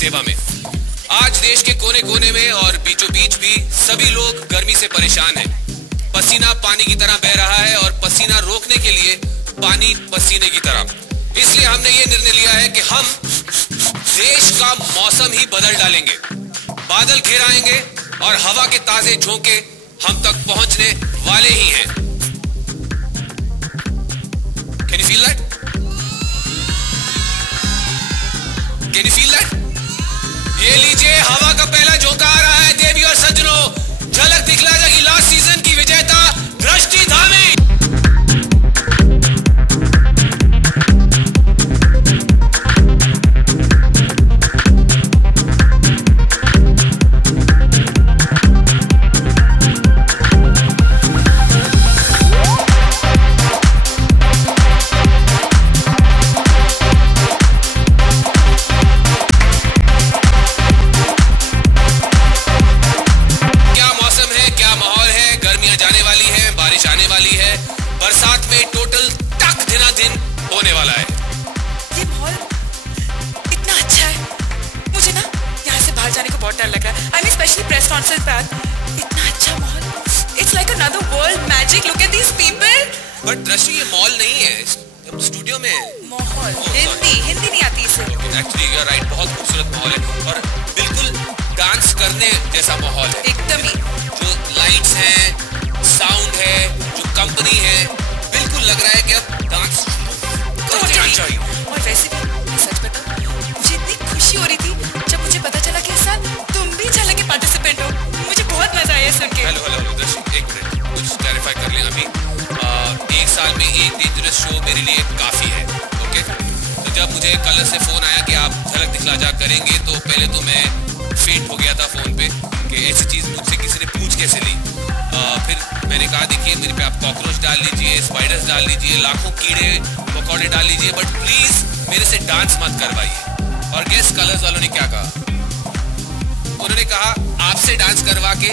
सेवा में। आज देश के कोने कोने में और बीचों बीच भी सभी लोग गर्मी से परेशान हैं। पसीना पानी की तरह बह रहा है और पसीना रोकने के लिए पानी पसीने की तरह। इसलिए हमने ये निर्णय लिया है कि हम देश का मौसम ही बदल डालेंगे। बादल घिर आएंगे और हवा के ताजे झोंके हम तक पहुंचने वाले ही हैं। Can you feel that? Can you feel that? ये लीजिए, हवा का पहला झोंका आ रहा है। देवी और सज्जनों, झलक दिखला जा की लास्ट सीजन की विजेता दृष्टि धामी। बरसात में टोटल टक दिन होने वाला है। ये माहौल इतना अच्छा है, मुझे ना यहाँ से बाहर जाने को बहुत डर लग रहा है। I mean especially press conference बाद इतना अच्छा माहौल। It's like another world magic. Look at these people. But दृष्टि, ये मॉल नहीं है, हम स्टूडियो में हैं। माहौल हिंदी नहीं आती इसे। Actually you're right, बहुत खूबसूरत माहौल है और बिल्कुल डांस करने जैसा माहौल है। एकदम ही। जो लाइट्स हैं, साउंड है, जो कंपनी है, बिल्कुल लग रहा है कि अब डांस करना चाहिए। और वैसे भी मैं सच बताऊं, मुझे इतनी खुशी हो रही थी जब मुझे पता चला कि इस साल तुम भी झलक के पार्टिसिपेंट हो। मुझे बहुत मजा आया सुन के। हेलो दर्शक, एक मिनट, कुछ क्लैरिफाई कर लें अभी। एक साल में एक डेंजरस शो मेरे लिए काफी है, ओके? तो जब मुझे कलर से फोन आया कि आप झलक दिखला जा करेंगे, तो पहले तो मैं फेंट हो गया था फोन पे कि ऐसी चीज मुझसे किसी ने पूछ कैसे ली। फिर मैंने कहा देखिए, मेरे पे आप कॉकरोच डाल लीजिए, स्पाइडर्स डाल लीजिए, लाखों कीड़े मकोड़े डाल लीजिए, बट प्लीज मेरे से डांस मत करवाइए। और गेस कलर्स वालों ने क्या कहा? उन्होंने कहा आपसे डांस करवा के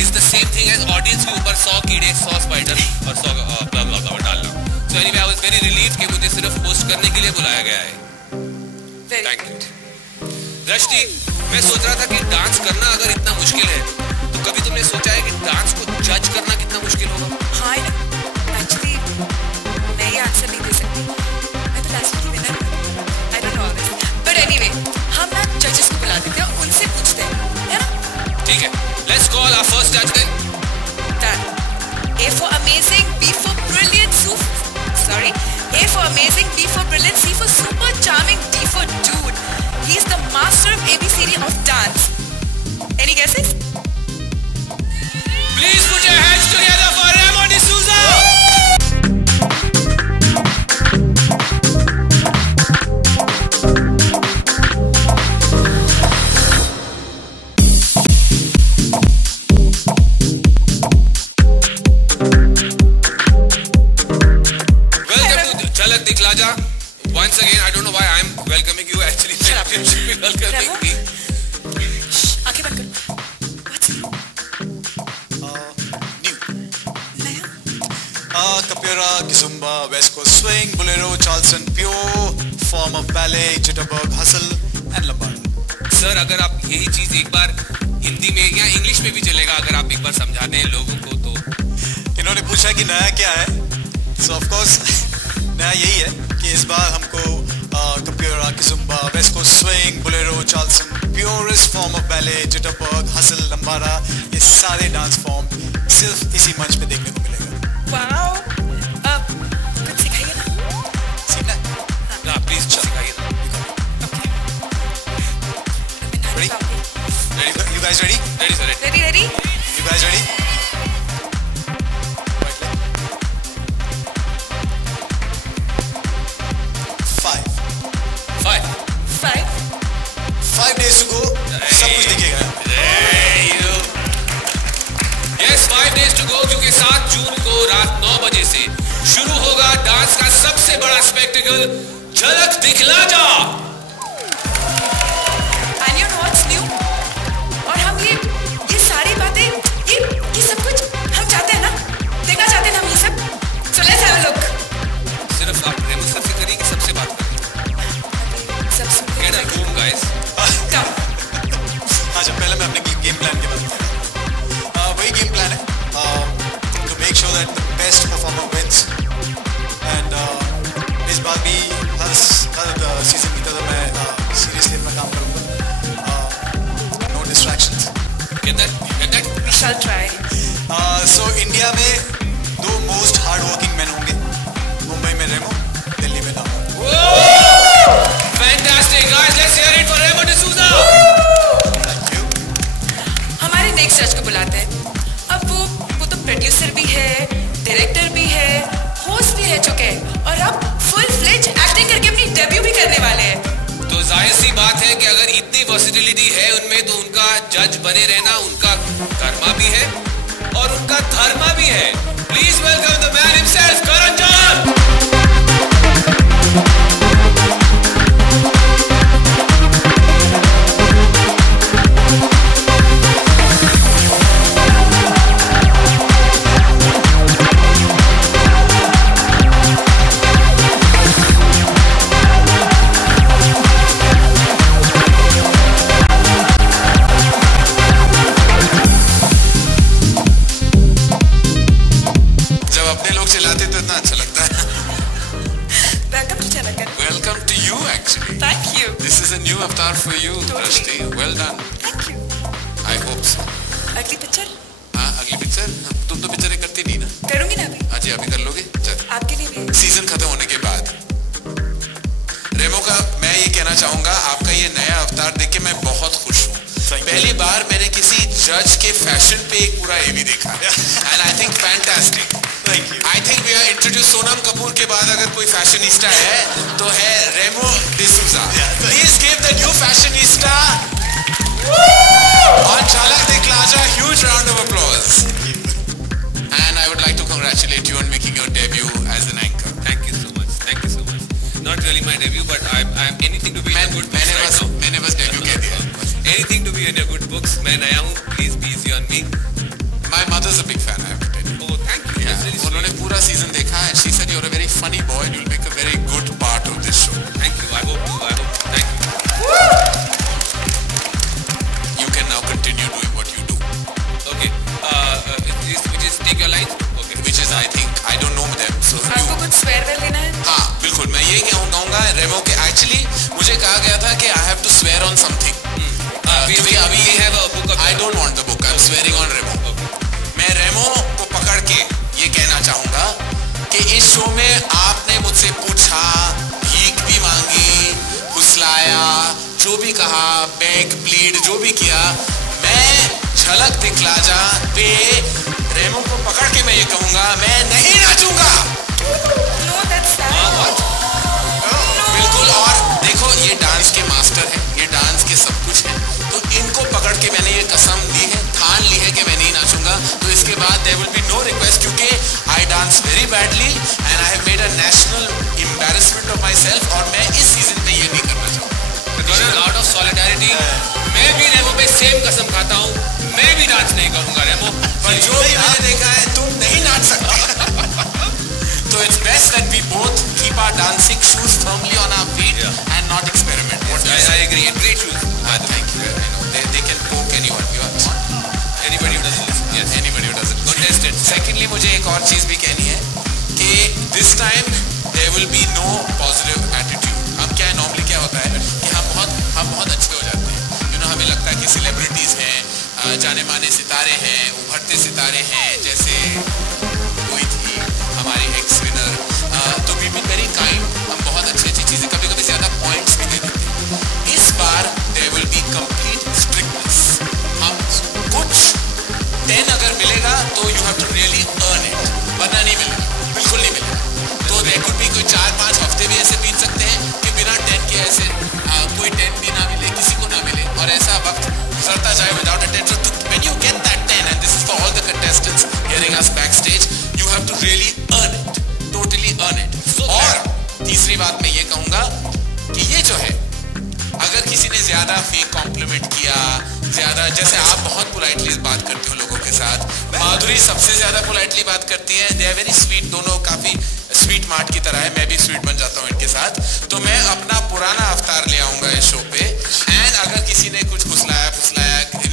is the same thing as audience के ऊपर 100 कीड़े, 100 स्पाइडर और 100 डालना। So anyway, I was very relieved कि मुझे सिर्फ पोस्ट करने के लिए बुलाया गया है। Thank you. दृष्टि, मैं सोच रहा था कि डांस करना अगर इतना मुश्किल है, तो कभी तुमने सोचा है कि डांस को जज करना कितना मुश्किल होगा? हाँ, एक्चुअली मैं ये आंसर नहीं दे सकती। मैं तो लास्ट की विनर हूँ। I don't know all this. But anyway, हम ना जजेस को बुला देते हैं, उनसे पूछते हैं, है ना? ठीक है, let's call our first judge then. Done. A for amazing, B for brilliant, A for amazing, B for brilliant, C for super charming, D for dude. He's the master of ABCD of dance. Any guesses? Please put your hands together for Remo D'Souza. Welcome to Jhalak Dikhla Ja. Once again, I don't know why I'm welcoming you. Actually, you should be welcoming me. आंखें बंद करो। What's new? Capoeira, Kizomba, West Coast Swing, Bolero, Charleston, Pure, form of ballet, Jitterbug, Hustle and Lambada. Sir, अगर आप यही चीज एक बार हिंदी में या इंग्लिश में भी चलेगा, अगर आप एक बार समझा दें लोगों को तो। इन्होंने पूछा कि नया क्या है, so of course नया यही है कि इस बार हमको Capoeira, Kizomba, West Coast Swing, Bolero, Charleston, purest form of ballet, Jitterbug, Hustle, Lambada, ये सारे डांस फॉर्म सिर्फ इसी मंच पे देखने को मिलेगा। Wow. कुछ सिखाइए ना। सीखना है? ना, प्लीज सिखाइए ना। Ready? Ready? You guys ready? Ready sir, ready. Ready? You guys ready? Five days to go. सब कुछ दिखेगा। Yes, 5 days to go, क्योंकि 7 जून को रात 9 बजे से शुरू होगा डांस का सबसे बड़ा स्पेक्टिकल, झलक दिखला जा। And you know what's new? और हम ये सारी बातें, ये सब कुछ हम चाहते हैं ना, देखना चाहते हैं ना हम ये सब। So let's have a look. सिर्फ आप रेमो सर से करिए कि सबसे बात करिए? सबसे Get a room, guys. Come I'll try. So India में 2 मोस्ट हार्ड वर्किंग मैन होंगे, मुंबई में रेमो, दिल्ली में नामो. Fantastic guys, let's hear it for Remo D'Souza. Thank you. हमारे नेक्स्ट जज को बुलाते हैं. अब वो तो प्रोड्यूसर भी है, डायरेक्टर भी है, होस्ट भी रह चुके हैं और अब फुल फ्लेज एक्टिंग करके अपनी डेब्यू भी करने वाले हैं. तो जाहिर सी बात है कि अगर इतनी वर्सिटिलिटी है उनमें तो उनका जज बने रहना उनका कर्मा भी है और उनका धर्मा भी है. Please welcome the man himself, Karan Johar. Avatar for you, Drashti. Well done. Thank you. I hope so. अगली पिक्चर? हाँ, अगली पिक्चर. तुम तो पिक्चरें करती नहीं ना? करूँगी ना अभी. हाँ जी, अभी कर लोगे? चल. आपके लिए भी. सीजन खत्म होने के बाद. रेमो का मैं ये कहना चाहूँगा, आपका ये नया अवतार देख के मैं बहुत खुश हूँ. पहली बार मैंने किसी जज के फैशन पे एक पूरा एवी देखा. And I think fantastic. Thank you. I think we are introduced Sonam Kapoor के बाद अगर कोई फैशनिस्टा है तो है Remo D'Souza. Please give the new fashionista on Jhalak Dikhla Ja huge round of applause. And I would like to congratulate you on making your debut as an anchor. Thank you so much. Thank you so much. Not really my debut, but I'm anything to be in a good books right now. मैंने बस debut कह दिया. Anything to be in your good books. मैं नया हूँ. Please be easy on me. My mother's a big fan. I have to tell you. Oh, thank you. Yeah. That's really उन्होंने sweet. पूरा season देखा and she said you're a very funny boy and you'll make a very good part of this show. Thank you. I hope to. I hope. Thank you. You can now continue doing what you do. Okay. Which is take your lines. Okay. Which is I think I don't know them so you. आपको कुछ swear well लेना है? हाँ बिल्कुल मैं ये कहूँगा रेमो के एक्चुअली मुझे कहा गया था कि I have to swear on something. We have a book of. I don't want the book. I'm swearing on Remo. मैं रेमो को पकड़ के ये कहना चाहूँगा कि इस शो में आपने मुझसे पूछा, भीख भी मांगी, फुसलाया, जो भी कहा, बेग प्लीड जो भी किया, मैं झलक दिखला जा पे रेमो को पकड़ के मैं ये कहूँगा मैं नहीं नाचूंगा. No, that's sad. बिल्कुल. और देखो ये डांस के मास्टर हैं, ये डांस के सब कुछ है, तो इनको पकड़ के मैंने ये कसम दी है, ठान ली है कि मैं नहीं नाचूंगा. तो इसके बाद there will be no request क्योंकि I dance very badly and I have made a national embarrassment of myself और मैं इस सीजन में ये नहीं करना चाहूँगा. Out of solidarity, मैं भी रेमो पे सेम कसम खाता हूँ. मैं भी डांस नहीं करूँगा रेमो. पर जो भी मैंने देखा है तुम नहीं नाच सकते. So it's best that we both keep our dancing shoes firmly on our feet and not experiment. What do you say? I agree. Great shoes. Thank you. I know they can poke anyone. You are not. Anybody who doesn't listen. Yes. Anybody who doesn't. Contested. Secondly, मुझे एक और चीज भी कहनी है कि this time there will be no positive attitude. हम क्या है normally क्या होता है कि हम बहुत अच्छे हो जाते हैं. हमें लगता है कि celebrities हैं, जाने माने सितारे हैं, उभरते सितारे हैं, जैसे कोई थी हमारी एक्स विनर. तो we been very kind. हम बहुत अच्छी चीजें कभी ज्यादा points भी दे देते हैं. इस बार there will be complete strictness. हम कुछ 10 अगर मिलेगा तो you have to really earn it. वरना नहीं मिलेगा, बिल्कुल नहीं मिलेगा. तो there could be कोई 4-5 हफ्ते भी ऐसे बीत सकते हैं कि बिना 10 के ऐसे कोई 10 भी ना मिले, किसी को ना मिले और ऐसा वक्त गुजरता जाए without a 10. So when you get that 10 and this is for all the contestants hearing us backstage, you have to really earn it, totally earn it. और तीसरी बात मैं ये कहूँगा कि ये जो है अगर किसी ने ज्यादा फेक कॉम्प्लीमेंट किया, ज्यादा जैसे आप बहुत पोलाइटली बात करते हो लोगों के साथ, माधुरी सबसे ज्यादा पोलाइटली बात करती है. दे आर वेरी स्वीट, दोनों काफी स्वीट मार्ट की तरह है. मैं भी स्वीट बन जाता हूँ इनके साथ. तो मैं अपना पुराना अवतार ले आऊंगा इस शो पे. एंड अगर किसी ने कुछ फुसलाया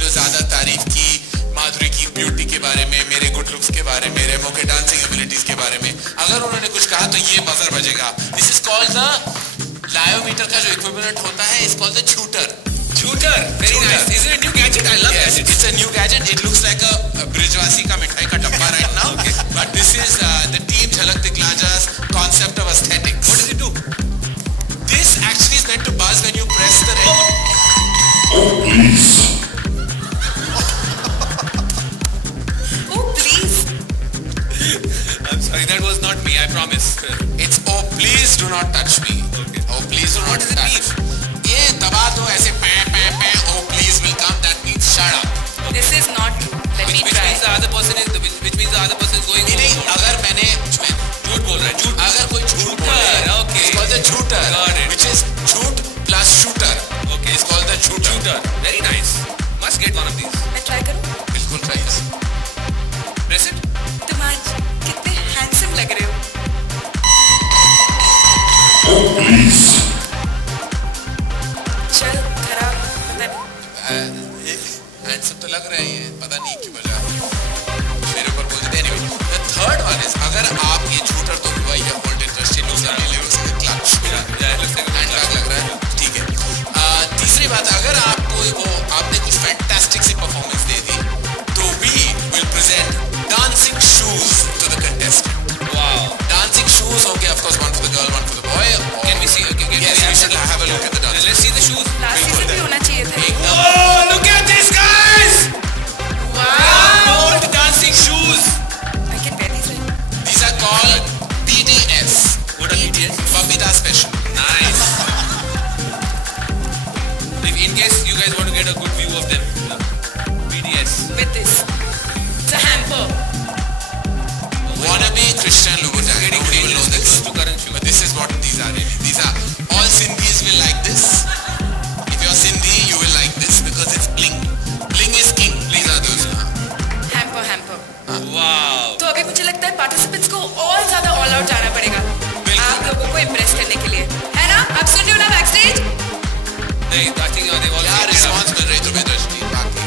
ज्यादा तारीफ की माधुरी की ब्यूटी के बारे में, मेरे गुड लुक्स के बारे में, रेमो के डांसिंग एबिलिटीज के बारे में, अगर उन्होंने कुछ कहा तो ये बजर बजेगा. दिस इज कॉल्ड द लायोमीटर का जो इक्विवेलेंट होता है is called the shooter. Shooter. Very nice. Is it a new gadget? I love Yes, gadgets. it's a new gadget. It looks like a चपरासी का मिठाई का डब्बा right now. But this is the team Jhalak Dikhla Ja's concept of aesthetics. What does it do? This actually is meant to buzz when you press the red. Oh please. I'm sorry, that was not me, I promise. It's oh please do not touch me. Okay. Oh please do not What does it touch. ये दबा दो ऐसे पे oh please will come, that means shut up. This is not true. Let me Which try. means the other person is going नहीं overboard. अगर मैंने झूठ बोल रहा है, झूठ. अगर कोई झूठ बोले Okay. it's called the झूठर, Got it. which is झूठ plus shooter. Okay. It's called the झूठर. Shooter. Very nice. Must get one of these. मैं try करूँ? बिल्कुल try this. Press it. तुम आज कितने handsome लग रहे हो. चल खराब मतलब हैंडसम तो लग रहे हैं, पता नहीं क्यों बजा मेरे ऊपर बोल देते. anyway the third one is अगर आप ये झूठर तो हुआ ये होल्ड इंटरेस्ट लूजर ले ले उसके clutch Yeah, it looks like a handbag लग रहा है. ठीक है. तीसरी बात, अगर आपको वो आपने कुछ फैंटास्टिक सी परफॉर्मेंस दे दी तो we will present dancing shoes to the contestant. Wow. Dancing shoes होंगे of course, one for the girl, one for the boy. Can we see? Can Yes, we should have a look at the dancing. Let's see the shoes. last season भी होना चाहिए था. Oh, look at this, guys! Wow. Gold dancing shoes. I can wear these. These are called BDS. What are BTS? Babita Special. Nice. In case you guys want to get a good view of them, BDS. With this. It's a hamper. Wannabe Christian Louboutin. Getting Nobody will know dangerous this. to current shoes. But this is what these are really. These are, all Sindhis will like this. If you're Sindhi, you will like this because it's bling. Bling is king. These are those. Hamper, hamper. Wow. तो अभी मुझे लगता है participants को और ज्यादा all out जाना पड़ेगा आप लोगों को इम्प्रेस करने के लिए, है ना? आप सुन रहे हो ना backstage? I think they've all क्या रिस्पॉन्स मिल रही तुम्हें दर्शनी बाकी?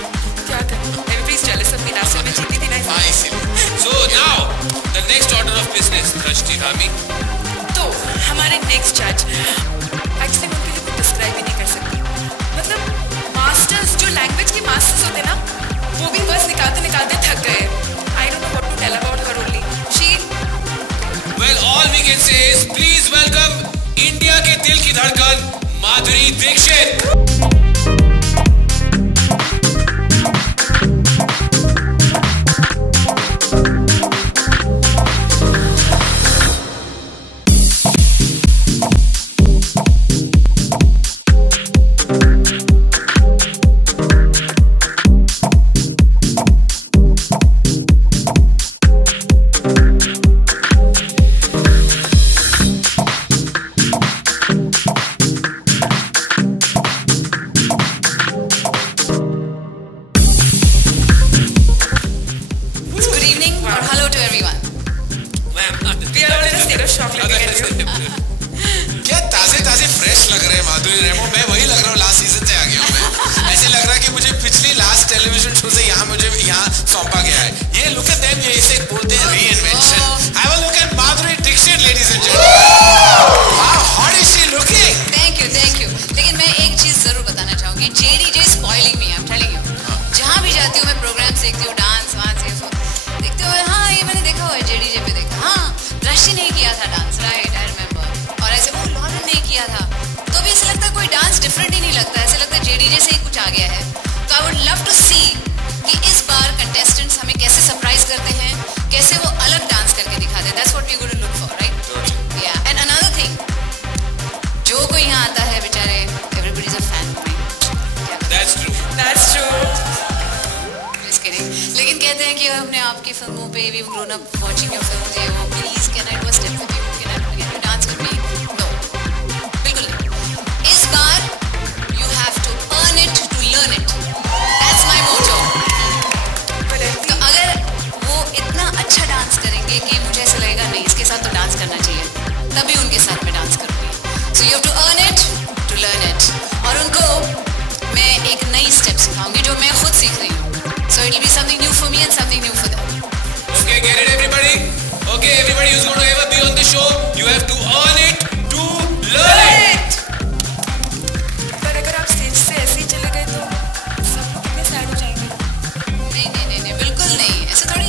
क्या करूं? Everybody's jealous of me. Last time मैं जीती थी ना. हाँ इसीलिए. So now, the next order of business, Drashti Dhami. तो हमारे नेक्स्ट जज एक्चुअली मैं उनके लिए कुछ डिस्क्राइब ही नहीं कर सकती. मतलब मास्टर्स, जो लैंग्वेज के मास्टर्स होते हैं ना, वो भी बस निकालते निकालते थक गए. I don't know what to tell about her only. She Well, all we can say is please welcome India के दिल की धड़कन माधुरी दीक्षित. गुड इवनिंग और hello to everyone. We are all in a state of shock living at क्या ताजे fresh लग रहे हैं माधुरी रेमो. मैं वही लग रहा हूँ, लास्ट सीजन से आ गया हूँ मैं. ऐसे लग रहा है कि मुझे पिछली लास्ट टेलीविजन शो से मुझे यहाँ सौंपा गया है. ये लुक एट देम, ये इसे बोलते हैं reinvention. Have a look at Madhuri Dixit ladies and gentleman. How hot is she looking. Thank you. लेकिन मैं एक चीज जरूर बताना चाहूंगी. JDJ spoiling me, I am telling you. जहाँ भी जाती हूँ मैं प्रोग्राम्स देखती हूँ, डांस वांस ये सब देखते हुए. हाँ ये मैंने देखा हुआ है, JDJ पे देखा. हाँ दृष्टि नहीं किया था डांस, राइट, आई रिमेम्बर. और ऐसे वो लॉरेन नहीं किया था, तो भी ऐसा लगता है कोई डांस डिफरेंट ही नहीं लगता. ऐसा लगता है JDJ से ही कुछ आ गया है. तो आई वुड लव टू सी कि इस बार कंटेस्टेंट्स हमें कैसे सरप्राइज करते हैं, कैसे वो अलग डांस करके दिखाते हैं. That's what we going to look for, right? या एंड अनदर थिंग, जो कोई यहाँ आता है बेचारे, everybody is a fan of me. That's true. That's true. लेकिन कहते हैं कि हमने आपकी फिल्मों पे we grown up watching your films, ये वो. Please can I do a step with you, can you dance with me? No, बिल्कुल नहीं. इस बार you have to earn it to learn it. That's my motto. तो अगर वो इतना अच्छा डांस करेंगे कि मुझे ऐसा लगेगा नहीं इसके साथ तो डांस करना चाहिए, तभी उनके साथ मैं डांस करूँगी. So you have to earn it to learn it. और उनको मैं एक नई स्टेप सिखाऊंगी जो मैं खुद सीख रही हूँ. So it will be something new for me and something new for them. Okay, get it everybody? Okay, everybody who's going to ever be on the show, you have to earn it to learn it. पर अगर आप stage से ऐसे ही चले गए तो सब लोग कितने सैड हो जाएंगे. नहीं, बिल्कुल नहीं. ऐसे थोड़ी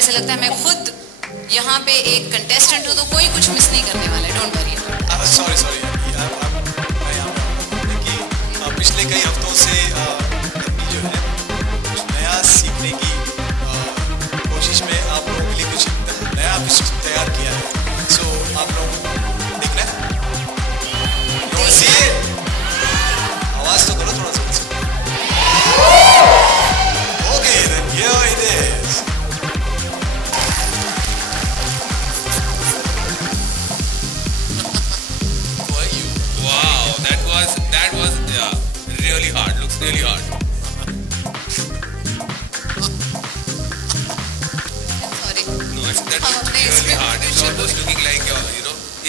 ऐसा लगता है मैं खुद यहाँ पे एक कंटेस्टेंट हूँ, तो कोई कुछ मिस नहीं करने वाला है, डोंट वरी। सॉरी कि पिछले कई हफ्तों से जो है कुछ नया सीखने की कोशिश में आप लोगों के लिए कुछ नया कुछ तैयार किया है। सो आप लोग देख रहे हैं, आवाज तो करो थोड़ा सा। Okay then here it is. Wow, that was yeah, really hard. Looks really hard. Sorry. No, I said that हम looks अपने really इसमें hard. It's almost looking like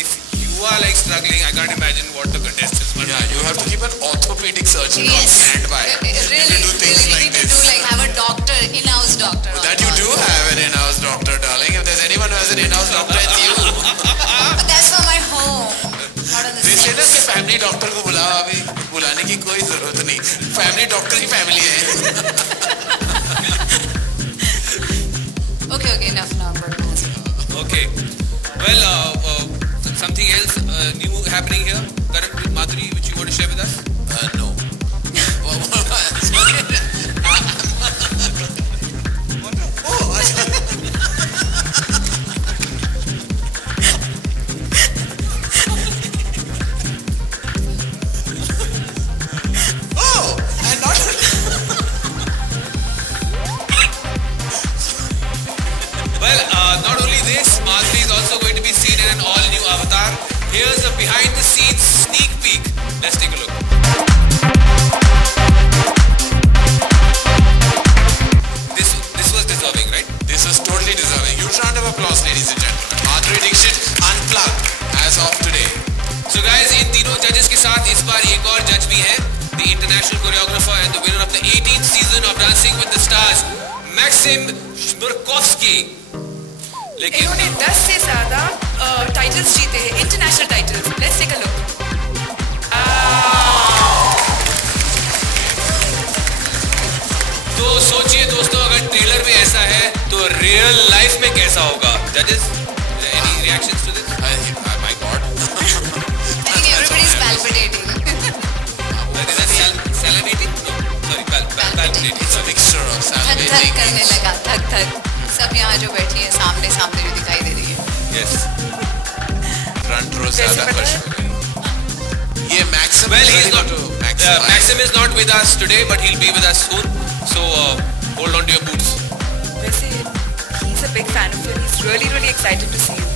if you are like struggling, I can't imagine what the contestants must. Yeah, you have to keep an orthopedic surgeon on Yes. standby. Really, to do things really like need to this. do like have a doctor, in-house doctor. That you do have an in-house doctor, darling. If there's anyone who has an in-house doctor, it's you. But that's for my home. Not on the They say set. ना कि family doctor को बुलाओ, अभी बुलाने की कोई जरूरत नहीं, फैमिली डॉक्टर ही फैमिली है। Okay, enough now. Okay. Well, something else new happening here, Karan, with Madhuri, which you want to share with us? No. Well, not only this, Madhuri is also going to be seen in an all-new avatar. Here's a behind-the-scenes sneak peek. Let's take a look. This was deserving, right? This was totally deserving. Huge round of applause, ladies and gentlemen. Madhuri Dixit unplugged as of today. So guys, इन तीनों जजेस के साथ इस बार एक और जज भी है, the international choreographer and the winner of the 18th season of Dancing with the Stars, Maxim Shmurkovsky. लेकिन इन्होंने 10 से ज्यादा टाइटल्स जीते हैं, international titles. Let's take a look. तो सोचिए दोस्तों, अगर ट्रेलर में ऐसा है तो रियल लाइफ में कैसा होगा? जजेस, any reactions to this? My God. I think everybody's palpitating. Salivating? No, sorry, palpitating. It's a mixture of थक salivating. करने लगा, थक। सब यहाँ जो बैठी है सामने जो दिखाई दे रही है। Yes. Front row ज़्यादा खुश हो गई। ये Maxim Well, is he's ready not. to maximize. Maxim is not with us today, but he'll be with us soon. So hold on to your boots. वैसे he's a big fan of you. He's really excited to see you.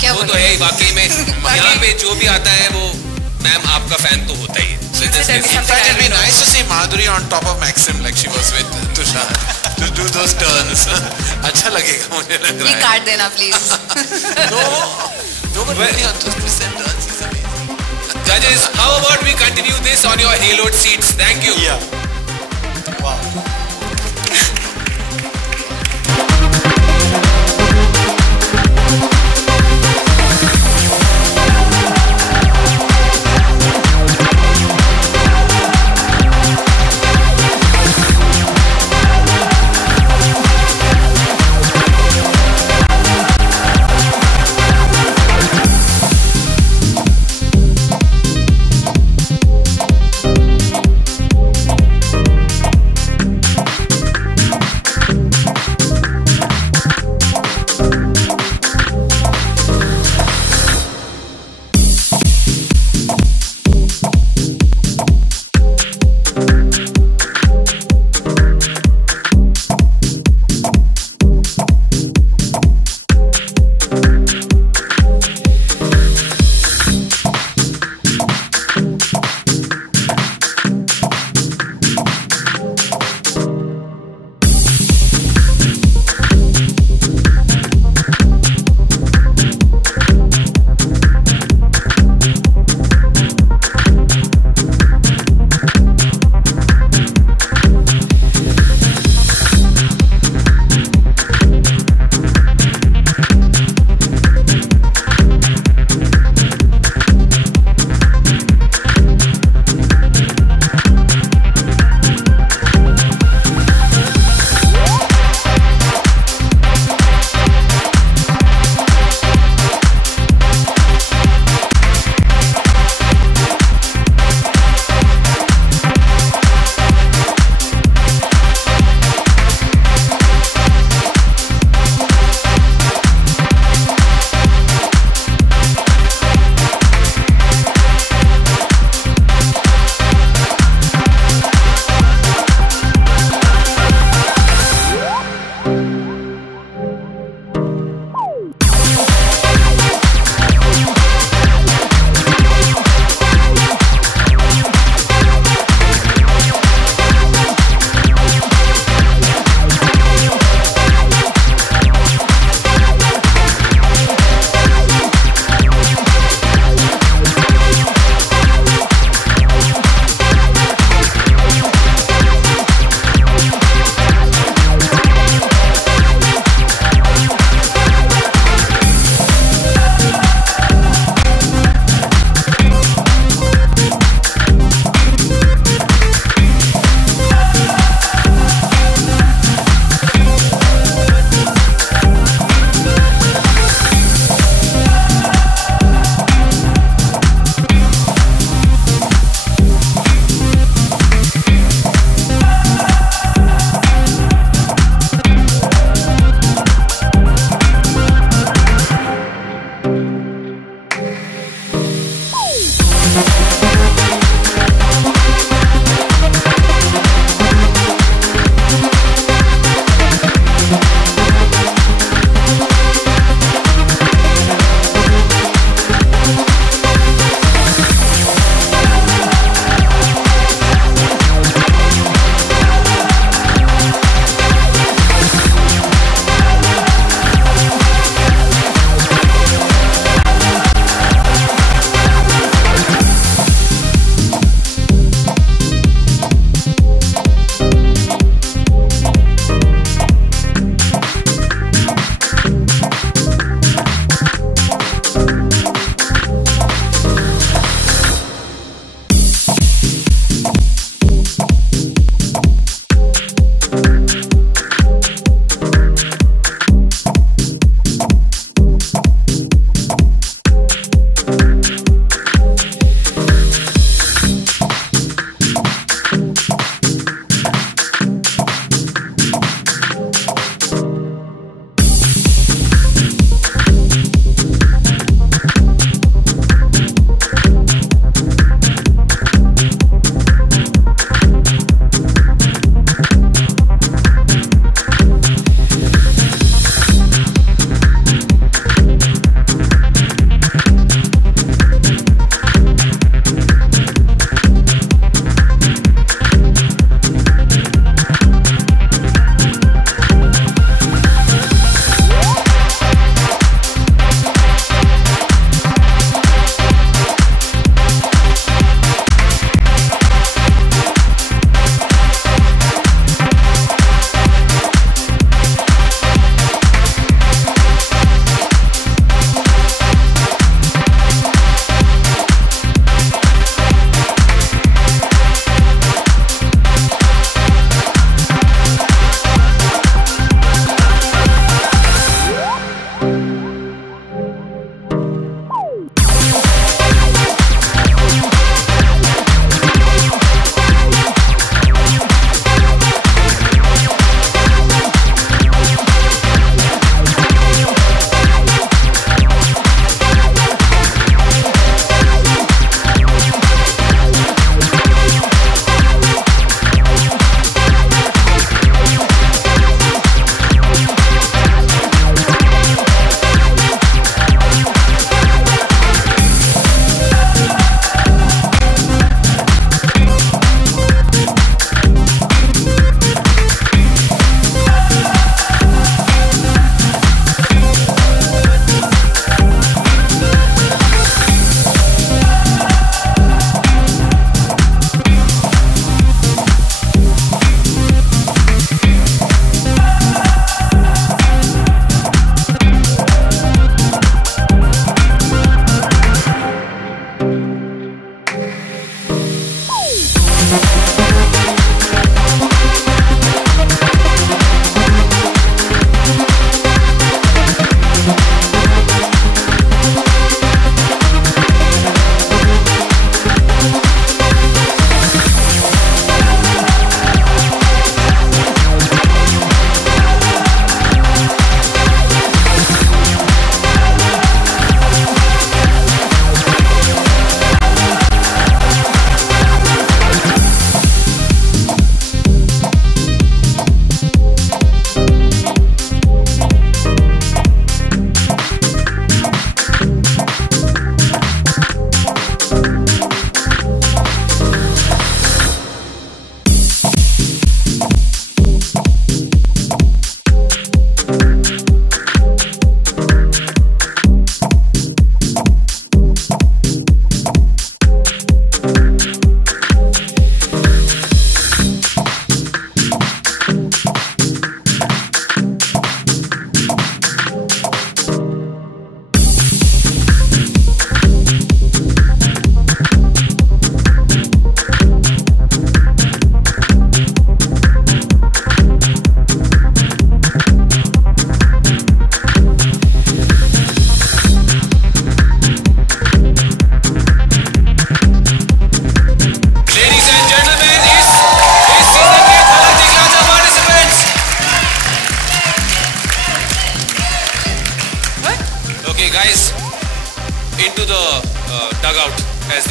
क्या वो बोल तो है ही वाकई में। यहाँ पे जो भी आता है वो मैम आपका फैन तो होता ही है। So He's just a listen. demi- In fact, it'd be nice to see Madhuri on top of Maxim like she was with Tushar to do those turns. अच्छा लगेगा मुझे लग ये रहा है। काट देना please. No, but really on those twist and turns is amazing. Judges, how about we continue this on your haloed seats? Thank you. Yeah. Wow.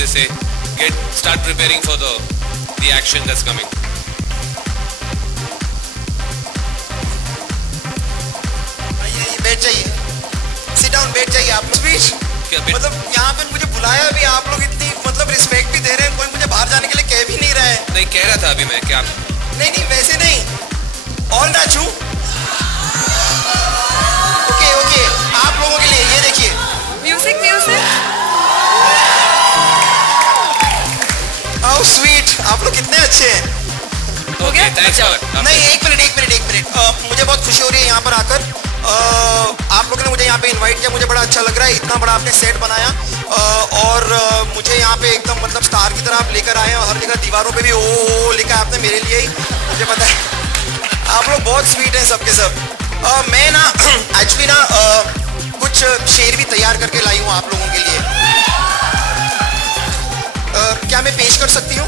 they say, start preparing for the action that's coming. बैठ जाइए, sit down, बैठ जाइए आप। Speech मतलब यहाँ पे मुझे बुलाया भी, आप लोग इतनी मतलब रिस्पेक्ट भी दे रहे हैं, कोई मुझे बाहर जाने के लिए कह भी नहीं रहा है। नहीं कह रहा था अभी मैं क्या? नहीं वैसे नहीं, ऑल नाचू। ओके आप लोगों के लिए ये देखिए, म्यूजिक हाउ स्वीट, आप लोग कितने अच्छे हैं। Okay, thanks for नहीं एक मिनट मुझे बहुत खुशी हो रही है यहाँ पर आकर। आप लोगों ने मुझे यहाँ पे इनवाइट किया, मुझे बड़ा अच्छा लग रहा है, इतना बड़ा आपने सेट बनाया और मुझे यहाँ पे एकदम मतलब स्टार की तरह आप लेकर आए हैं। हर जगह दीवारों पे भी ओ लिखा है आपने मेरे लिए ही, मुझे पता है। आप लोग बहुत स्वीट हैं सबके सब। मैं ना एक्चुअली ना कुछ शेर भी तैयार करके लाई हूँ आप लोगों के लिए। क्या मैं पेश कर सकती हूँ?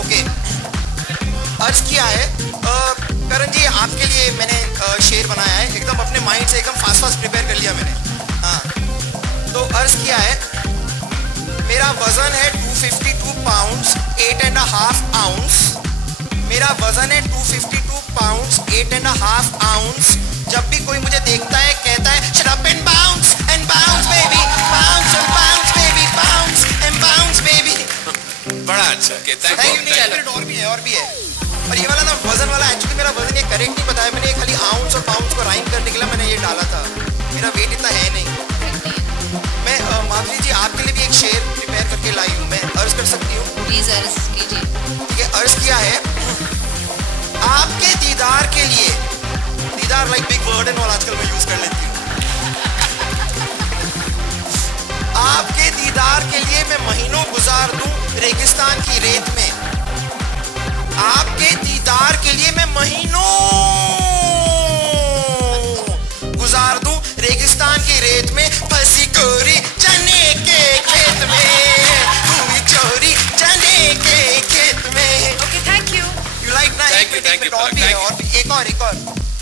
ओके, अर्ज किया है करण जी, आपके लिए मैंने शेर बनाया है, एकदम अपने माइंड से एकदम फास्ट प्रिपेयर कर लिया मैंने। हाँ, तो अर्ज किया है, मेरा वजन है 252 पाउंड्स 8.5 आउंस। मेरा वजन है 252 पाउंड्स 8.5 आउंस। जब भी कोई मुझे देखता है कहता है shut up and bounce baby, bounce and bounce baby, bounce and bounce baby। बड़ा अच्छा। और भी है। और ये वाला ना वजन वाला, एक्चुअली मेरा वजन ये करेक्ट नहीं बताया मैंने, खाली आउंस और पाउंड्स को राइम करने के लिए मैंने ये डाला था। मेरा वेट इतना है नहीं। मैं माधुरी जी आपके लिए भी एक शेर प्रिपेयर करके लाई हूँ, मैं अर्ज कर सकती हूँ? प्लीज अर्ज कीजिए। ठीक है, अर्ज किया है, आपके दीदार के लिए, दीदार लाइक बिग वर्ड एंड आजकल मैं यूज कर लेती हूँ। आपके दीदार के लिए मैं महीनों गुजार दूं रेगिस्तान की रेत में। आपके दीदार के लिए मैं महीनों गुजार दूं रेगिस्तान की रेत में। फंसी कोरी चने के खेत में, हुई चोरी चने के खेत में। Okay, thank you. You like ना? Thank you. और भी है, और भी एक और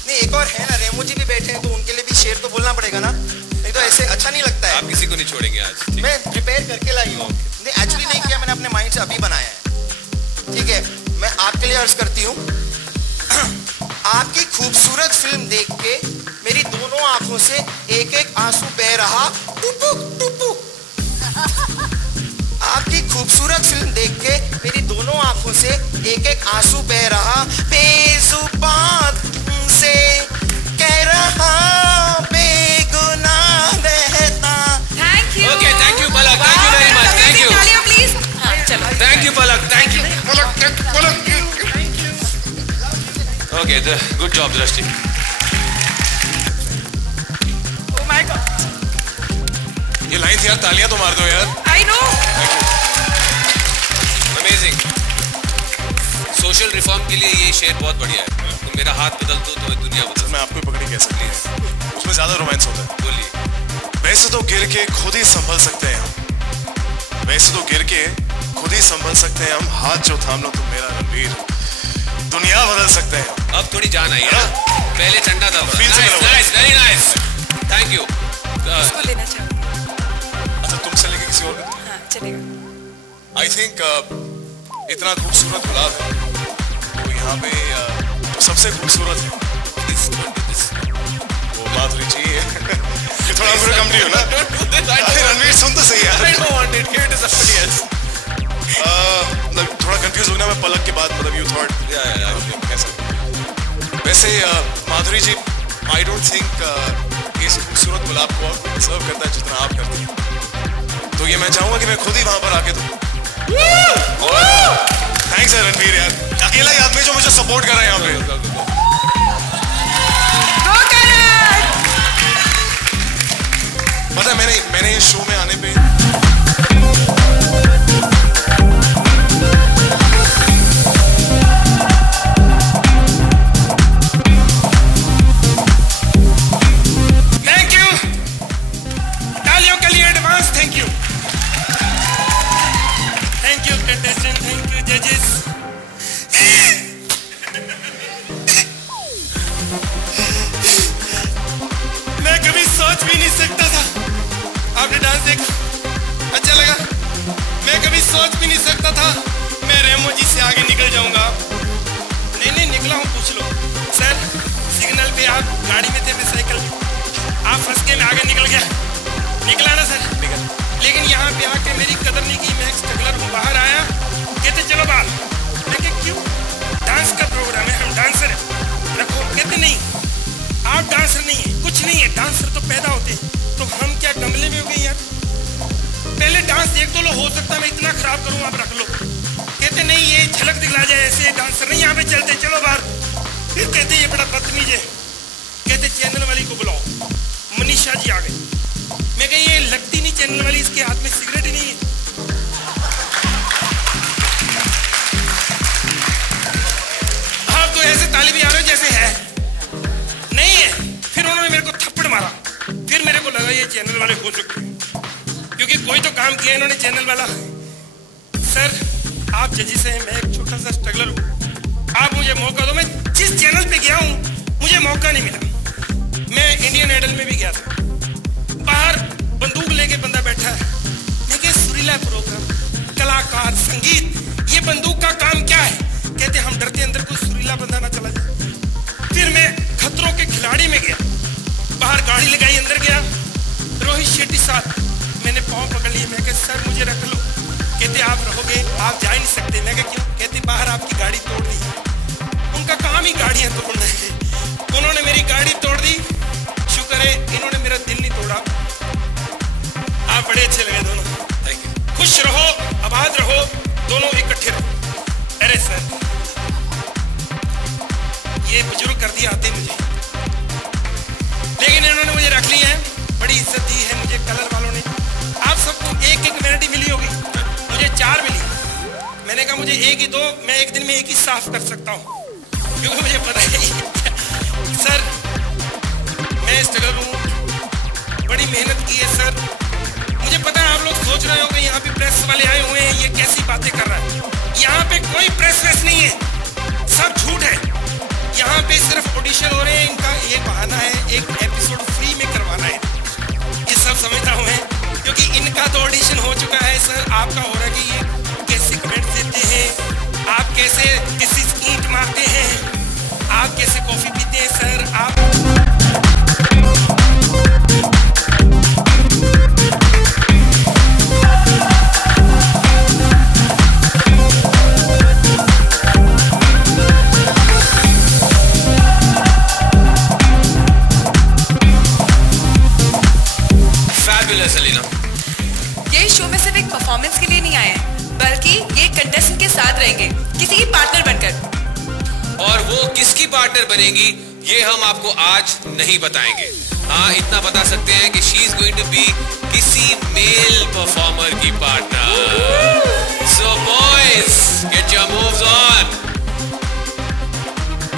नहीं, एक और है ना, रेमू जी भी बैठे हैं तो उनके लिए भी शेर तो बोलना पड़ेगा ना, नहीं तो ऐसे अच्छा नहीं लगता है। आप किसी को नहीं छोड़ेंगे आज? मैं प्रिपेयर करके लाई हूँ, नहीं एक्चुअली नहीं किया मैंने, अपने माइंड से अभी बनाया है। ठीक है, मैं आपके लिए अर्ज करती हूँ, आपकी खूबसूरत फिल्म देख के मेरी दोनों आंखों से एक एक आंसू बह रहा, टुपुक टुपुक। आपकी खूबसूरत फिल्म देख के मेरी दोनों आंखों से एक एक आंसू बह रहा, बेजुबान से कह रहा, बेगुनाह रहता। Thank you. Okay, thank you, Palak. Thank you very much. Thank you. तालियां प्लीज। चलो, Thank you, Palak. Thank you. Okay, good job, Drashti. Oh my God, ये लाइन थी यार, तालियां तो मार दो यार। I know। Amazing. Social reform के लिए ये शेर बहुत बढ़िया है। तुम मेरा हाथ बदल दो तो दुनिया बदल। मैं आपको पकड़ी कह सकती है, उसमें ज्यादा रोमांस होता है। बोलिए। वैसे तो गिर के खुद ही संभल सकते हैं हम, वैसे तो गिर के खुद ही संभल सकते हैं हम, हाथ जो थाम लो तुम मेरा रणवीर, दुनिया बदल सकते हैं। अब थोड़ी जान आई है ना, पहले ठंडा था। Feel से Nice, मिला। nice, very nice. Thank you. इसको लेना चाहूँगी। अच्छा, तुमसे लेके किसी और को? हाँ, चलेगा। आई थिंक इतना खूबसूरत गुलाब है, तो यहाँ पे जो सबसे खूबसूरत है वो माधुरी जी है। ये थोड़ा पूरा कम नहीं हो ना? अरे रणवीर सुन तो सही यार। मतलब थोड़ा कंफ्यूज हो गया मैं पलक के बाद, मतलब यू थॉट कैसा? वैसे माधुरी जी, आई डोंट थिंक इस खूबसूरत गुलाब को डिजर्व करता है जितना आप करती हैं, तो ये मैं चाहूंगा कि मैं खुद ही वहां पर आके दूं। थैंक्स है रणवीर यार, अकेला ही आदमी जो मुझे सपोर्ट कर रहा है यहाँ पे। Go Karan! पता है मैंने इस शो में आने पे मैं कभी सोच भी नहीं सकता था। आपने डांस देखा, अच्छा लगा? आगे निकल जाऊंगा। नहीं निकला हूँ, पूछ लो। सर सिग्नल पे आप गाड़ी में थे, मैं साइकिल में, आप फंस के मैं आगे निकल गया, निकला ना सर। लेकिन यहाँ पे आके मेरी कदर नहीं की। मैं स्ट्रगलर हूँ, बाहर आया, कहते चलो बाहर। मैं कहा क्यों? डांस का प्रोग्राम है, हम डांसर हैं, रखो। कहते नहीं, आप डांसर नहीं है, कुछ नहीं है, डांसर तो पैदा होते हैं, तो हम क्या गमले में हो गए यार? पहले डांस देख तो लो, हो सकता है मैं इतना खराब करूँ, आप रख लो। कहते नहीं, ये झलक दिखला जाए, ऐसे डांसर नहीं, यहाँ पे चलते, चलो बाहर। फिर कहते ये बड़ा बदतमीज है, कहते चैनल वाली को बुलाओ। मनीषा जी आ गई। मैं कही ये लगती नहीं चैनल वाली, इसके हाथ में सिगरेट ही नहीं है। आप तो ऐसे ताली भी आ रहे हो जैसे है, नहीं है। फिर उन्होंने मेरे को थप्पड़ मारा। फिर मेरे को लगा ये चैनल वाले हो सकते हैं, क्योंकि कोई तो काम किया इन्होंने चैनल वाला। सर आप जजेस हैं, मैं एक छोटा सा स्ट्रगलर हूँ, आप मुझे मौका दो। मैं जिस चैनल पे गया हूँ मुझे मौका नहीं मिला। मैं इंडियन आइडल में भी गया था, बाहर बंदूक लेके बंदा बैठा है। मैं कहा सुरीला प्रोग्राम, कलाकार, संगीत, ये बंदूक का काम क्या है? कहते हम डरते अंदर कोई सुरीला बंदा ना चला जाए। फिर मैं खतरों के खिलाड़ी में गया, बाहर गाड़ी लगाई, अंदर गया, रोहित शेट्टी साहब, मैंने पाँव पकड़ लिए। मैं कहा सर मुझे रख लो। कहते आप रहोगे, आप जा ही नहीं सकते। मैं कहा क्यों? कहते बाहर आपकी गाड़ी तोड़ दी। उनका काम ही गाड़ियाँ तोड़ना है, उन्होंने मेरी गाड़ी तोड़ दी। शुक्र है इन्होंने मेरा दिल नहीं तोड़ा। आप बड़े अच्छे लगे दोनों, थैंक यू। खुश रहो, आबाद रहो, दोनों इकट्ठे रहो। अरे सर ये बुजुर्ग कर दिया आते मुझे, लेकिन इन्होंने मुझे रख लिया है, बड़ी इज्जत दी है मुझे कलर वालों ने। आप सबको एक एक वैरायटी मिली होगी, मुझे 4 मिली। मैंने कहा मुझे एक ही दो, मैं एक दिन में एक ही साफ कर सकता हूँ, क्योंकि मुझे पता है सर मैं स्ट्रगल हूँ, बड़ी मेहनत की है सर। मुझे पता है आप लोग सोच रहे हो कि यहाँ पे प्रेस वाले आए हुए हैं, ये कैसी बातें कर रहा है। यहाँ पे कोई प्रेस वेस नहीं है, सब झूठ है। यहाँ पे सिर्फ ऑडिशन हो रहे हैं, इनका ये बहाना है एक एपिसोड फ्री में करवाना है। ये सब समझता हूँ मैं, क्योंकि इनका तो ऑडिशन हो चुका है सर, आपका हो रहा है कि ये कैसे कमेंट देते हैं, आप कैसे किसी ईंट मारते हैं, आप कैसे कॉफी पीते हैं सर। आप ये शो में सिर्फ एक परफॉर्मेंस के लिए नहीं आए हैं, बल्कि ये कंटेस्टेंट के साथ रहेंगे किसी की पार्टनर बनकर। और वो किसकी पार्टनर बनेगी ये हम आपको आज नहीं बताएंगे। हाँ इतना बता सकते हैं कि she is going to be किसी मेल परफॉर्मर की पार्टनर। So boys get your moves on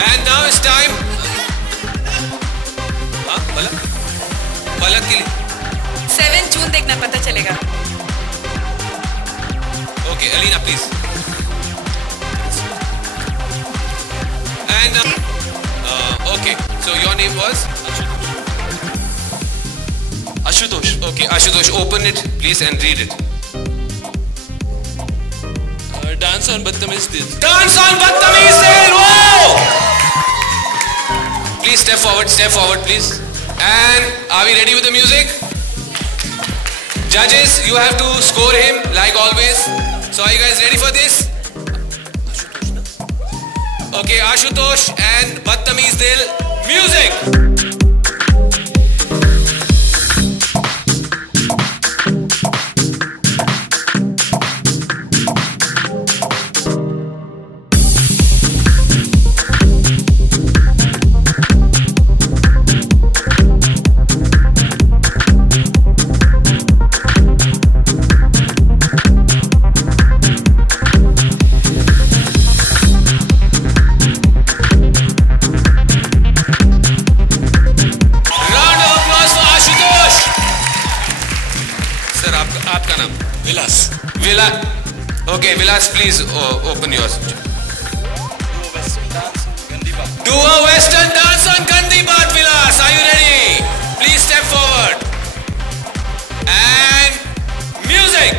and now it's time. हाँ पलक के लिए 7 जून देखना, पता चलेगा। Okay, Alina, please. And okay, so your name was Ashutosh. Okay, Ashutosh, open it, please, and read it. Dance on Badtameez Dil. Dance on Badtameez Dil. Whoa! Please step forward, please. And are we ready with the music? Judges, you have to score him like always. So are you guys ready for this? Okay, Ashutosh and Badtameez Dil, music! Okay, Vilas, please open yours. Do a Western dance on Gandhi Baat, Vilas. Are you ready? Please step forward. And music.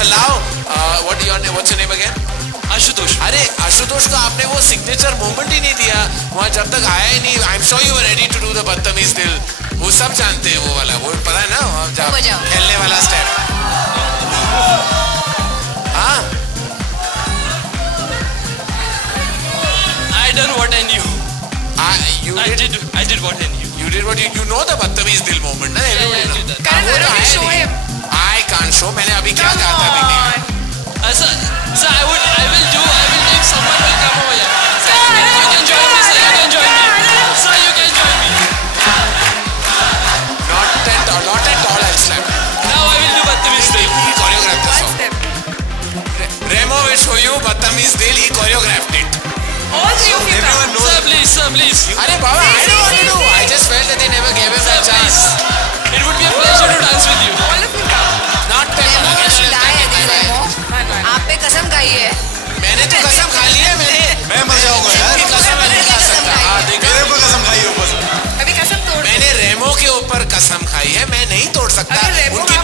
allow what's your name again? Ashutosh. अरे आशुतोष को आपने वो signature moment ही नहीं दिया वहाँ जब तक आया ही नहीं. I am sure you are ready to do the Badtameez Dil. वो सब जानते हैं वो वाला, वो पता है ना जब खेलने वाला स्टेप. हाँ. I done what I knew. I did what I knew. You did what you know the बदतमीज दिल मोमेंट ना. Yeah, I did that. Karan, why don't you show him? I can't show. मैंने अभी क्या कहा था अभी? Sir, I will do if someone will come over here. Sir, you can join me, sir, you can join me. Sir, you can join me. Not at all, I'll slap. Now I will do बदतमीज दिल. He choreographed the One song. step. Remo will show you बदतमीज दिल. He choreographed it. All three of you come. Sir, please. अरे बाबा, I don't want to do. I just felt that they never gave him Sir, that chance. please. It would be a pleasure to dance with you. All of you come. Not that. रेमो चिल्लाए यदि रेमो आप पे कसम खाई है. मैंने तो कसम खा ली है. मैं मर जाऊंगा यार. की कसम मैं नहीं खा सकता. हाँ, देखो. मेरे ऊपर कसम खाई ऊपर से. अभी कसम तोड़. मैंने रेमो के ऊपर कसम खाई है. मैं नहीं तोड़ सकता. अगर रेमो उनकी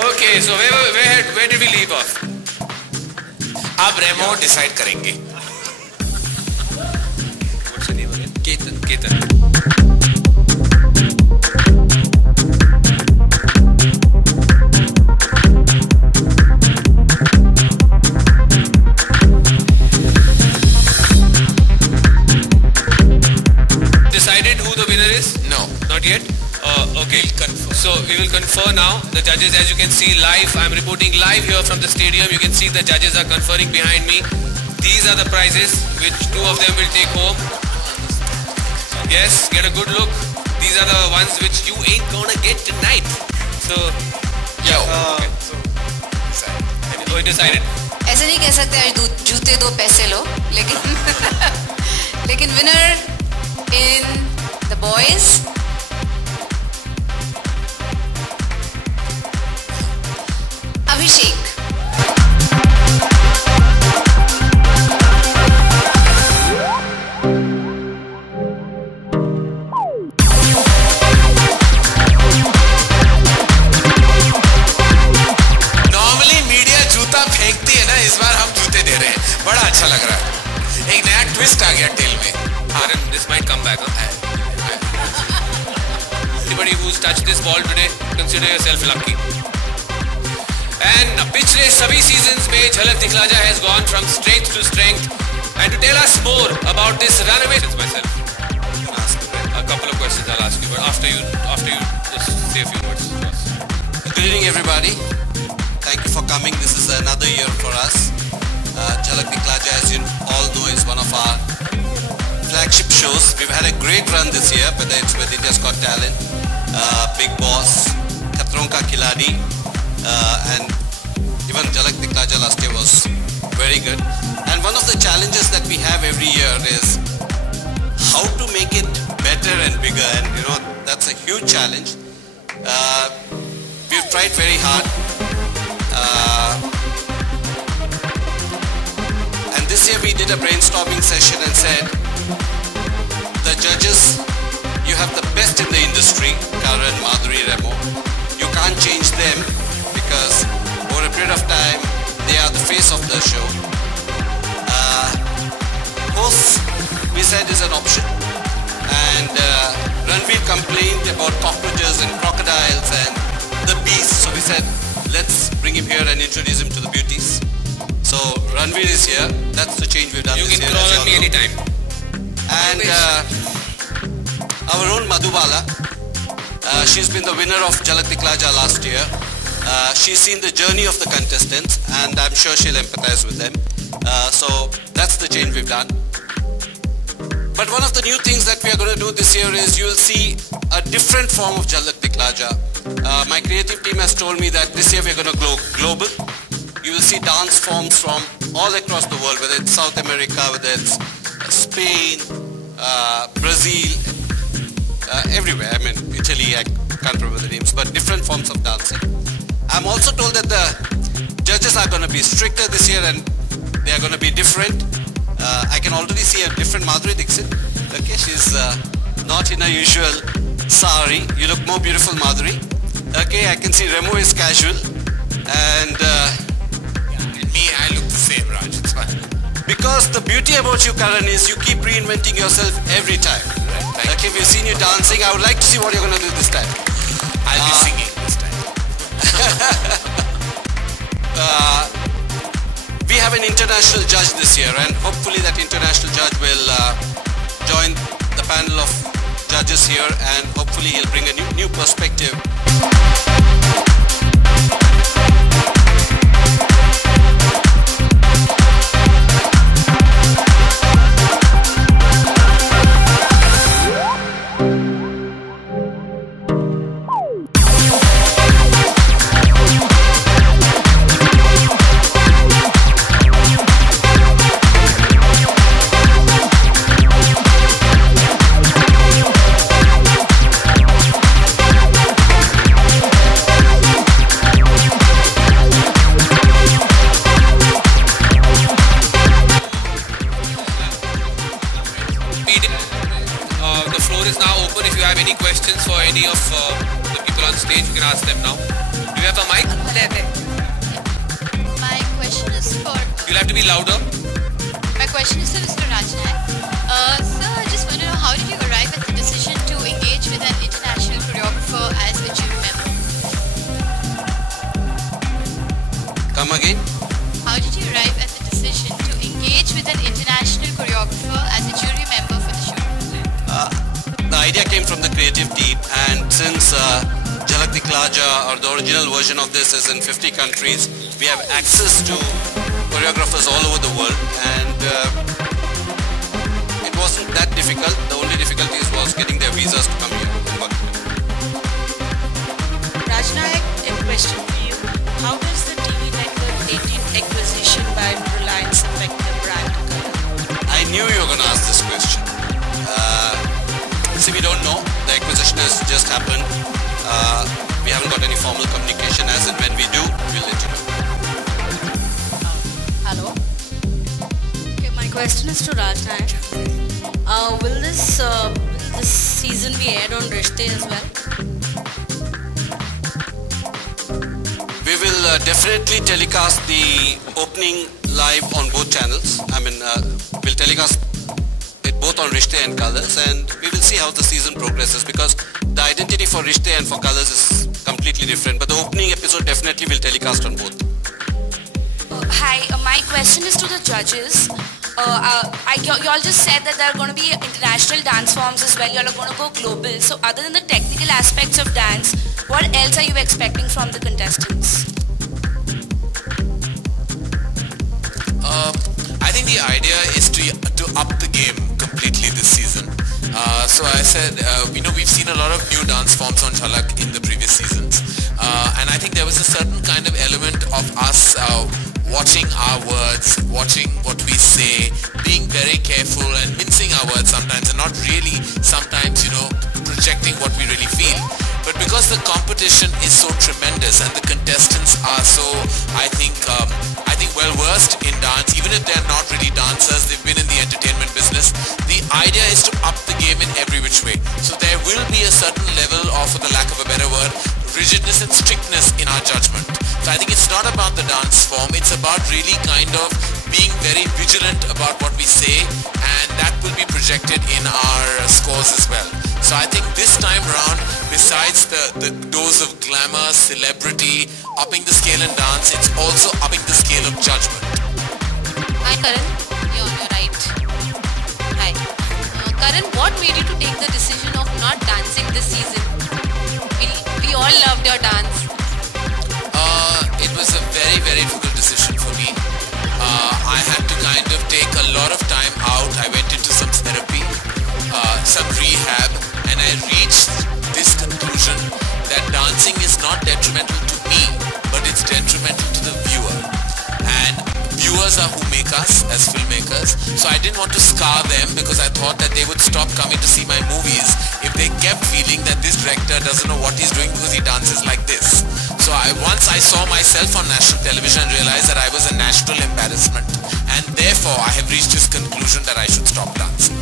Okay, so where did we leave off? अब रेमो डिसाइड करेंगे. What's your name again? Ketan. Decided who the winner is? No. Not yet? Okay. So we will confer now. The judges, as you can see live, I'm reporting live here from the stadium. You can see the judges are conferring behind me. These are the prizes which two of them will take home. Yes, get a good look. These are the ones which you ain't gonna get tonight. So, yeah. Okay. So, decided. ऐसे नहीं कह सकते आज जूते दो पैसे लो, लेकिन winner in the boys Abhishek. Normally media जूता फेंकती है ना, इस बार हम जूते दे रहे हैं. बड़ा अच्छा लग रहा है. एक नया ट्विस्ट आ गया टेल में. Karan, this might come back. Anybody who's touched this ball today, consider yourself lucky. And पिछले सभी seasons में झलक दिखला जा has gone from strength to strength. And to tell us more about this runaway myself, a couple of questions I'll ask you, but after you just say a few words. Good evening, everybody. Thank you for coming. This is another year for us. Jhalak Dikhla Ja, as you all know, is one of our flagship shows. We've had a great run this year, whether it's with India's Got Talent, Big Boss, Khatron Ka Khiladi, and even Jhalak Dikhla Ja last year was very good. And one of the challenges that we have every year is how to make it better and bigger, and you know that's a huge challenge. We've tried very hard, and this year we did a brainstorming session and said, the judges, you have the best in the industry, Karan, Madhuri, Remo. You can't change them because over a period of time they are the face of the show. Hosts, we said, is an option, and Ranveer complained about cockroaches and crocodiles and the beast, so we said let's bring him here and introduce him to the beauties. So Ranveer is here. That's the change we've done You this can year. call on me anytime. And our own Madhubala, she's been the winner of Jhalak Dikhla Ja last year. She's seen the journey of the contestants, and I'm sure she'll empathize with them. So that's the change we've done. But one of the new things that we are going to do this year is you'll see a different form of Jhalak Dikhla Ja. My creative team has told me that this year we're going to go global. You will see dance forms from all across the world, whether it's South America, whether it's Spain, Brazil, everywhere. I mean, Italy, I can't remember the names, but different forms of dancing. I'm also told that the judges are going to be stricter this year and they are going to be different. I can already see a different Madhuri Dixit. Okay, she's not in her usual sari. You look more beautiful, Madhuri. Okay, I can see Remo is casual. And me, I look the same, Raj. It's fine. Because the beauty about you, Karan, is you keep reinventing yourself every time. Right, okay, we've seen you dancing. I would like to see what you're going to do this time. I'll be singing this time. We have an international judge this year, and hopefully that international judge will join the panel of judges here, and hopefully he'll bring a new perspective. The floor is now open. If you have any questions for any of the people on stage, you can ask them now. Do you have a mic? My question is for... You'll have to be louder. My question is to Mr. Rajnaik. Sir, I just want to know, how did you arrive at the decision to engage with an international choreographer as a jury member? Come again? How did you arrive at the decision to engage with an international choreographer as a jury member for the show? The idea came from the creative team, and since Jhalak Dikhla Ja, or the original version of this, is in 50 countries, we have access to choreographers all over the world, and it wasn't that difficult. The only difficulty was getting their visas to come here and work. Rajnaik, a question for you. How does the TV network 18 acquisition by Reliance affect the brand? I knew you were going to ask this question. See, we don't know. The acquisition has just happened. We haven't got any formal communication. As and when we do, we'll let you know. Hello. Okay, my question is to Rajnaik. Will this season be aired on Rishte as well? We will definitely telecast the opening live on both channels. I mean, we'll telecast it both on Rishte and Colors, and we will see how the season progresses, because the identity for Rishte and for Colors is completely different. But the opening episode definitely will telecast on both. Hi, my question is to the judges. You all just said that there are going to be international dance forms as well. You all are going to go global. So other than the technical aspects of dance, what else are you expecting from the contestants? I think the idea is to up the game completely this season. So I said, we've seen a lot of new dance forms on Jhalak in the previous seasons. And I think there was a certain kind of element of us watching our words, watching what we say, being very careful and mincing our words sometimes, and not really sometimes, projecting what we really feel. But because the competition is so tremendous and the contestants are so, I think well versed in dance, even if they're not really dancers, they've been in the entertainment business. The idea is to up the game in every which way. So there will be a certain level of, for the lack of a better word, rigidness and strictness in our judgment. So I think it's not about the dance form, it's about really kind of being very vigilant about what we say, and that will be projected in our scores as well. So I think this time around, besides the dose of glamour, celebrity, upping the scale in dance, it's also upping the scale of judgment. Hi Karan, you're right. Hi. Karan, what made you to take the decision of not dancing this season? We all loved your dance. It was a very, very difficult decision for me. I had to kind of take a lot of time out. I went into some therapy, some rehab, and I reached this conclusion that dancing is not detrimental to me, but it's detrimental to the viewer. And viewers viewers are who make us as filmmakers. So I didn't want to scar them because I thought that they would stop coming to see my movies if they kept feeling that this director doesn't know what he's doing because he dances like this. So once I saw myself on national television and realized that I was a national embarrassment, and therefore I have reached this conclusion that I should stop dancing.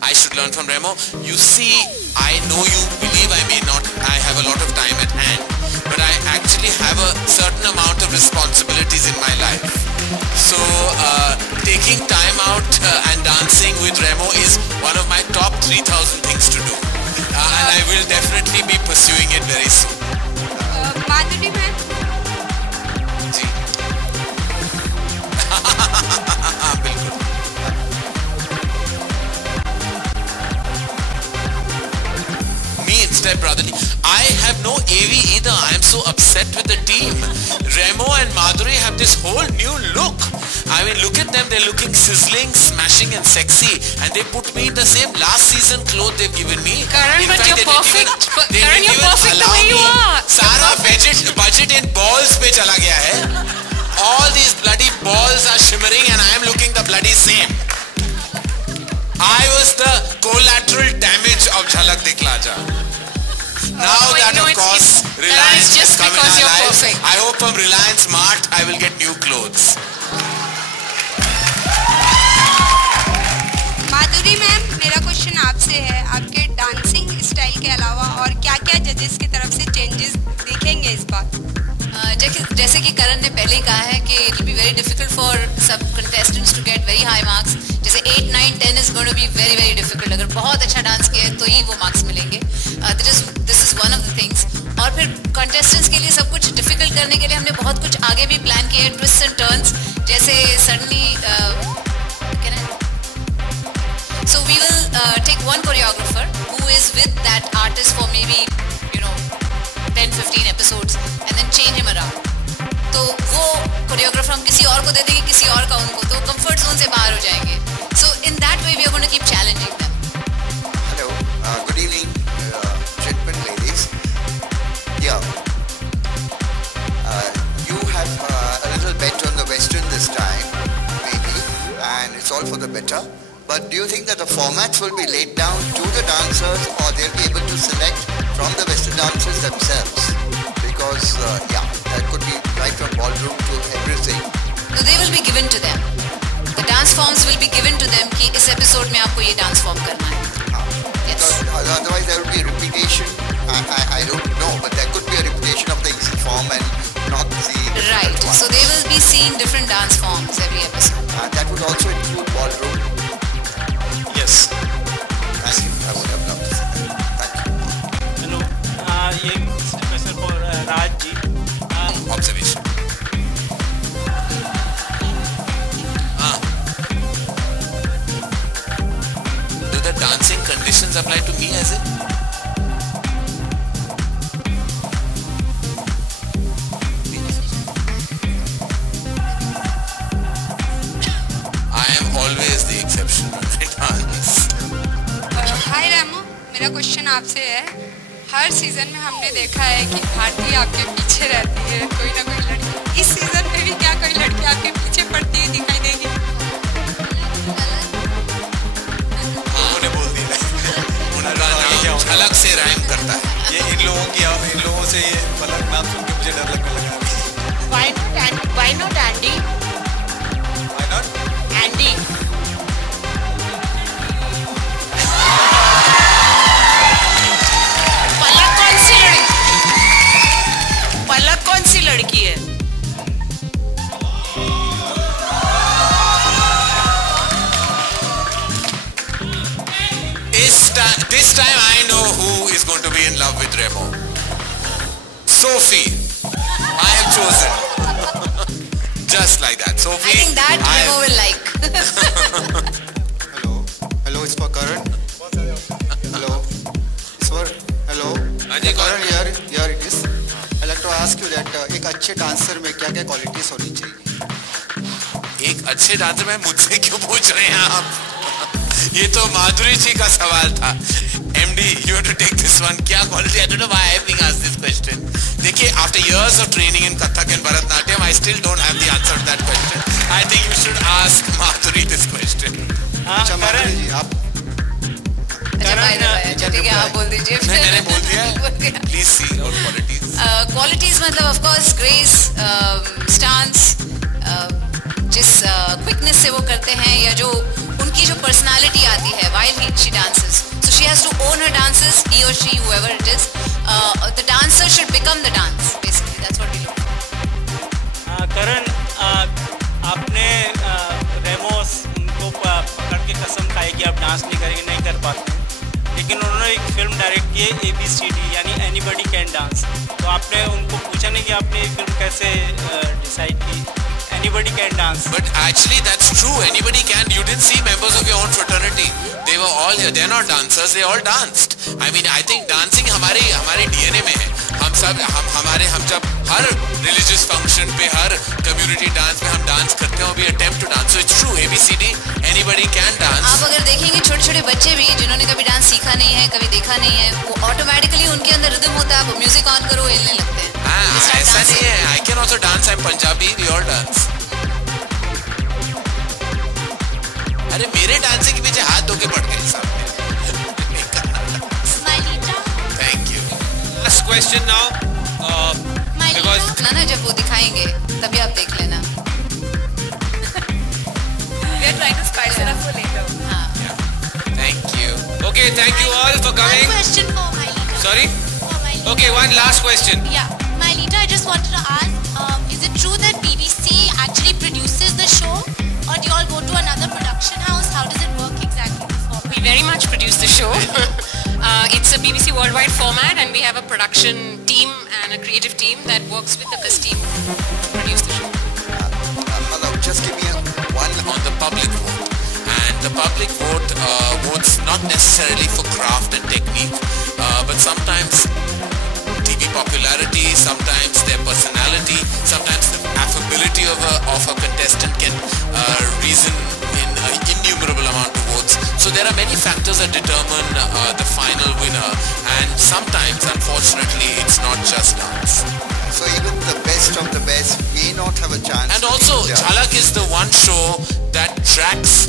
I should learn from Remo. You see, I know you believe I have a lot of time at hand, but I actually have a certain amount of responsibilities in my life. So taking time out and dancing with Remo is one of my top 3,000 things to do. And I will definitely be pursuing it very soon. Madhuri ma'am? जी. बिल्कुल. Stepbrotherly. I have no AV either. I am so upset with the team. Remo and Madhuri have this whole new look. I mean, look at them. They're looking sizzling, smashing and sexy. And they put me in the same last season clothes they've given me. Karan, but you're perfect. Karan, you're perfect the way you are. Sara budget in balls pe chala gaya hai. All these bloody balls are shimmering and I am looking the bloody same. I was the collateral damage of Jhalak Dikhla Ja. Now that of course Reliance has come in our lives, I hope from Reliance Mart I will get new clothes. Madhuri ma'am, मेरा question आपसे है, आपके dancing style के अलावा और क्या-क्या जजेस की तरफ से चेंजेस दिखेंगे इस बार? जैसे कि करण ने पहले ही कहा है कि it will be very difficult for some contestants to get very high marks. जैसे 8, 9, 10 is going to be very very difficult. अगर बहुत अच्छा डांस किया है तो ही वो मार्क्स मिलेंगे. This is one of the things. और फिर contestants के लिए सब कुछ difficult करने के लिए हमने बहुत कुछ आगे भी plan किया है, twists and turns. जैसे suddenly so we will take one choreographer who is with that artist for maybe 10-15 episodes and then change him around. तो वो choreographer हम किसी और को दे देंगे, किसी और का उनको, तो comfort zone से बाहर हो जाएंगे. So in that way we are going to keep challenging them. Hello, good evening, gentlemen, ladies. Yeah, you have a little bet on the Western this time, maybe, and it's all for the better. But do you think that the formats will be laid down to the dancers, or they'll be able to select from the Western dancers themselves? Because, that could be right from ballroom to everything. So they will be given to them. The dance forms will be given to them कि इस episode में आपको ये dance form करना है. Yes. Otherwise there will be a repetition. I don't know, but there could be a repetition of the easy form and not the right. So they will be seeing different dance forms every episode. That would also include ballroom. Yes. Thank you. I would have loved to see that. Thank you. Hello. ये question for Raj ji. Observation. Do the dancing conditions apply to me as it? I am always the exception when I dance. हाय रेमो, मेरा question आपसे है. हर season में हमने देखा है कि भारती आपके पीछे रहती है, कोई ना कोई लड़की. इस सीजन में भी क्या कोई लड़की आपके पीछे पड़ती है दिखाई देगी? उन्होंने बोल दिया. उनका नाम झलक से राइम करता है. ये इन लोगों से ये पलक नाम सुन के मुझे डर लगने लगा. Why not Andy? Why not? Andy. पलक कौन सी लड़की है? This time I know who is going to be in love with Remo. Sophie. I have chosen. Just like that. Sophie. I think that Remo will like. Hello, it's for Karan. Hello. It's for, hello. Karan, here it is. I'd like to ask you that एक अच्छे dancer में क्या-क्या qualities होनी चाहिए? एक अच्छे dancer में मुझसे क्यों पूछ रहे हैं आप? ये तो माधुरी जी का सवाल था. MD, you have to take this one. क्या quality? I don't know why I am being asked this question. देखिए, after years of training in Kathak and Bharatnatyam, I still don't have the answer to that question. I think you should ask Madhuri this question. अच्छा माधुरी जी आप ठीक है, आप बोल दीजिए. मैंने बोल दिया. Please see our qualities. Qualities मतलब ऑफ कोर्स ग्रेस, स्टांस, जिस क्विकनेस से वो करते हैं या जो उनकी जो पर्सनालिटी आती है while she dances. So she has to own her dances, he or she, whoever it is. The dancer should become the dance. Basically, that's what we look. करण, आपने रेमोस उनको पकड़ के कसम खाई कि आप डांस नहीं करेंगे, नहीं कर पाते, लेकिन उन्होंने एक फिल्म डायरेक्ट की है ABCD यानी एनीबडी कैन डांस. तो आपने उनको पूछा नहीं कि आपने ये फिल्म कैसे डिसाइड की? Anybody can dance. But actually that's true. Anybody can. You didn't see members of your own fraternity. They were all here. They're not dancers. They all danced. I mean, I think dancing हमारे DNA में है. हम जब हर religious function पे, हर community dance पे हम dance करते हैं, we attempt to dance. So it's true. ABCD. Anybody can dance. आप अगर देखेंगे छोटे-छोटे बच्चे भी जिन्होंने कभी डांस सीखा नहीं है, कभी देखा नहीं है, वो ऑटोमेटिकली उनके अंदर रिदम होता है. आप म्यूजिक ऑन करो, हिलने लगते हैं. ऐसा नहीं है. I can also dance. I'm Punjabi. We all dance. अरे मेरे डांसिंग के पीछे हाथ धो के पड़ गए सामने. Thank you. Last question now. Because ना जब वो दिखाएंगे तभी आप देख लेना. We are trying to spice it up for later. Thank you. Okay, thank you all for coming. One question for Mylita. Sorry? For Mylita. Okay, one last question. Yeah. Mylita, I just wanted to ask, is it true that BBC actually produces the show, or do you all go to another production house? How does it work exactly? We very much produce the show. It's a BBC worldwide format, and we have a production team and a creative team that works with the CUS team to produce the show. Hello, just give me one on the public vote. And the public vote votes not necessarily for craft and technique, but sometimes TV popularity, sometimes their personality, sometimes the affability of a contestant can reason in an innumerable amount of votes. So there are many factors that determine the final winner, and sometimes, unfortunately, it's not just dance. So even the best of the best may not have a chance. And also, Jhalak is the one show that tracks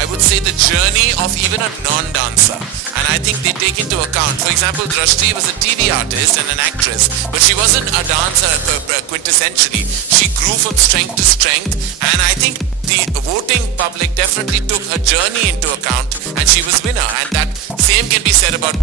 I would say the journey of even a non-dancer. And I think they take into account, for example, Drashti was a TV artist and an actress, but she wasn't a dancer quintessentially. She grew from strength to strength, and I think the voting public definitely took her journey into account, and she was winner. And that same can be said about